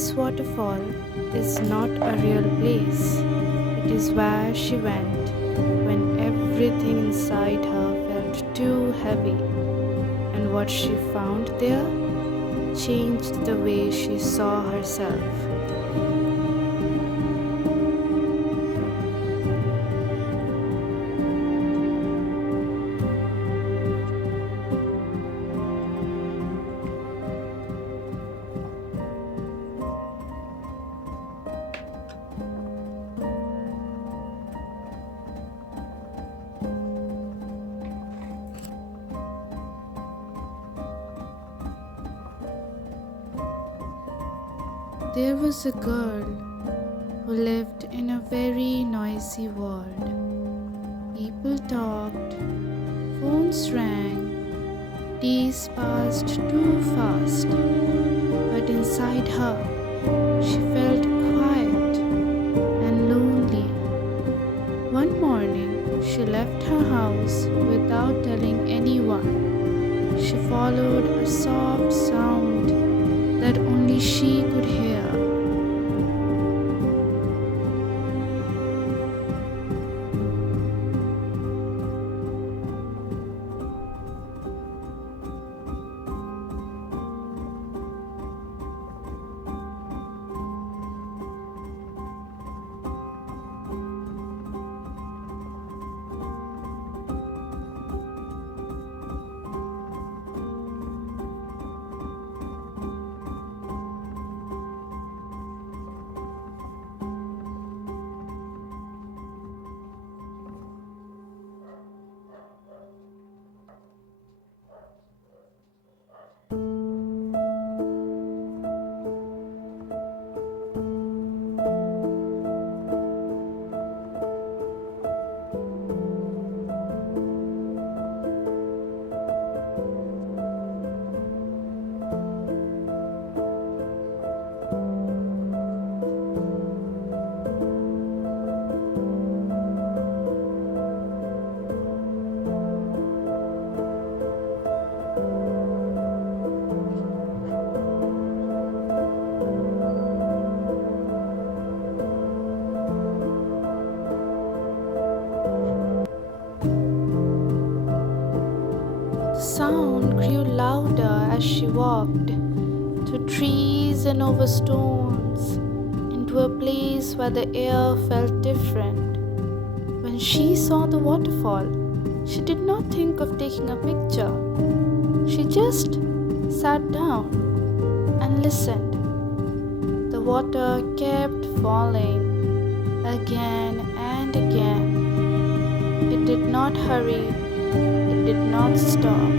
This waterfall is not a real place. It is where she went when everything inside her felt too heavy, and what she found there changed the way she saw herself. There was a girl who lived in a very noisy world. People talked, phones rang, days passed too fast. But inside her, she felt quiet and lonely. One morning, she left her house without telling anyone. She followed a soft sound that only she could hear. The sound grew louder as she walked, through trees and over stones, into a place where the air felt different. When she saw the waterfall, she did not think of taking a picture. She just sat down and listened. The water kept falling again and again. It did not hurry, it did not stop.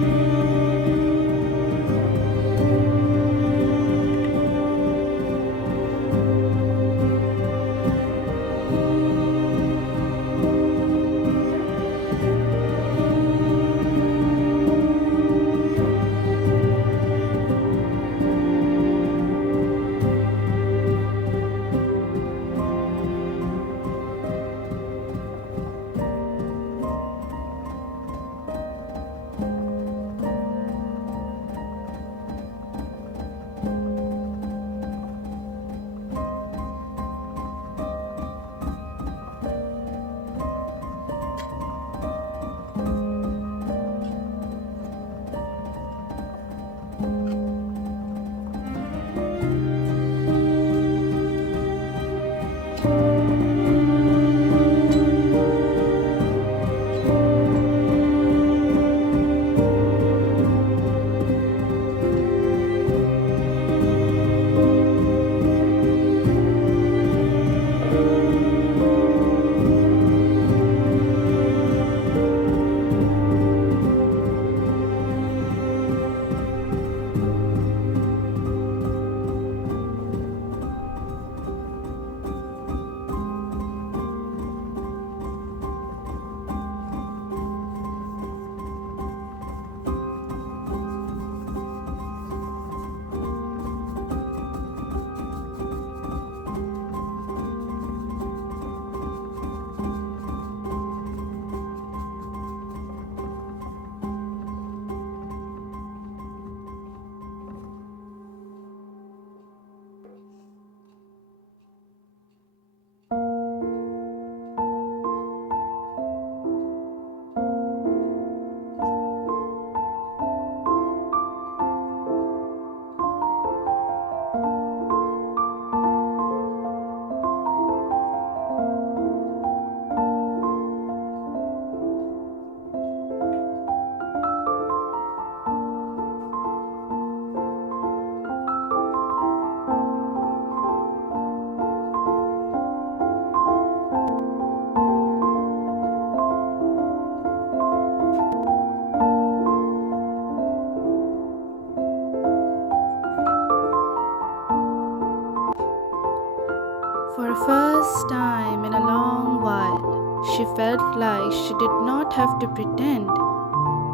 felt like she did not have to pretend.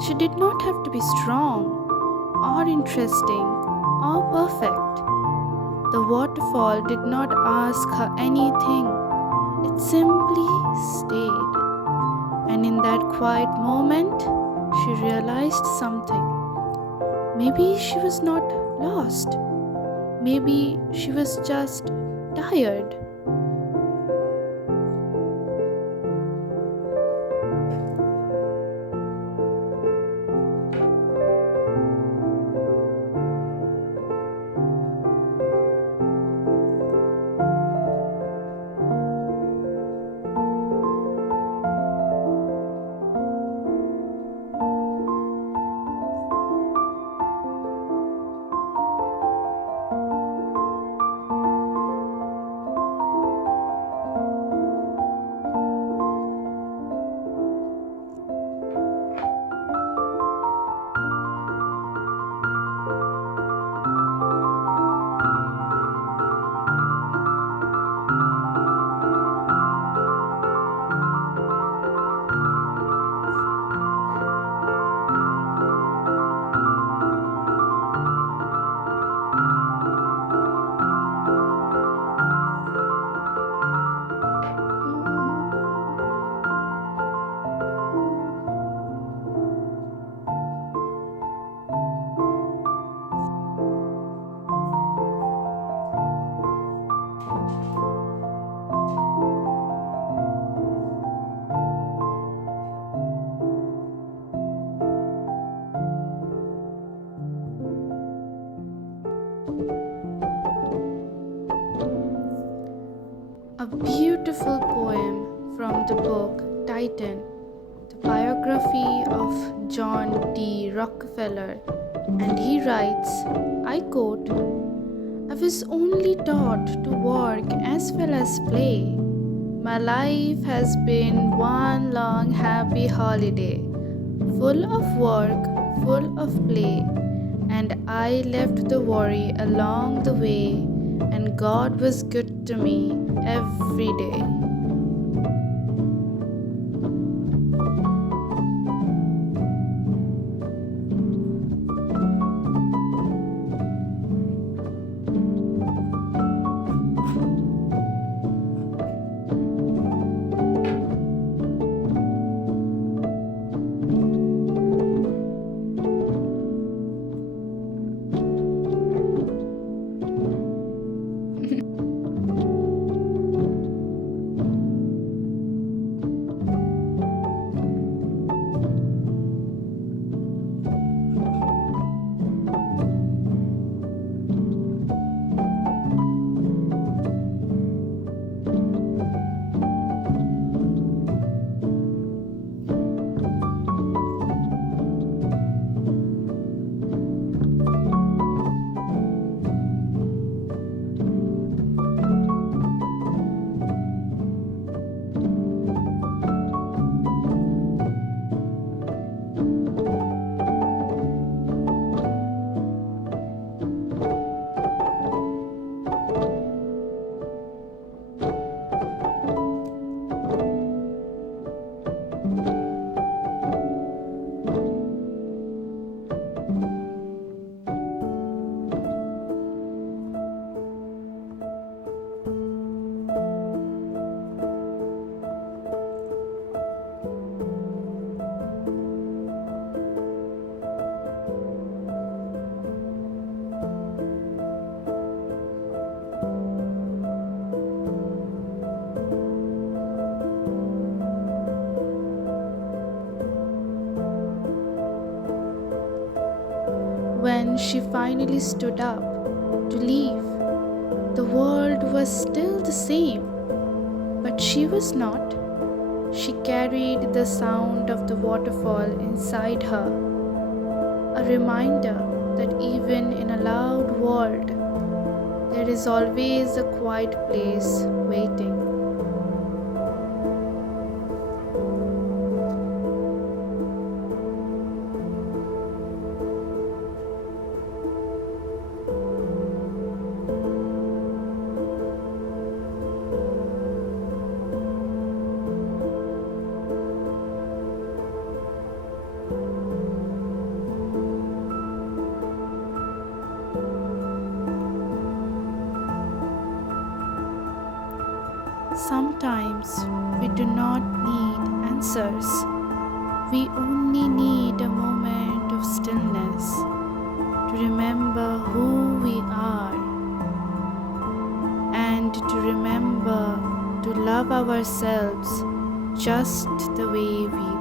She did not have to be strong, or interesting, or perfect. The waterfall did not ask her anything, it simply stayed. And in that quiet moment, she realized something. Maybe she was not lost. Maybe she was just tired. A beautiful poem from the book Titan, the biography of John D. Rockefeller, and he writes, I quote, I was only taught to work as well as play. My life has been one long happy holiday, full of work, full of play, and I left the worry along the way, and God was good to me every day. When she finally stood up to leave, the world was still the same, but she was not. She carried the sound of the waterfall inside her, a reminder that even in a loud world, there is always a quiet place waiting. Sometimes we do not need answers. We only need a moment of stillness to remember who we are and to remember to love ourselves just the way we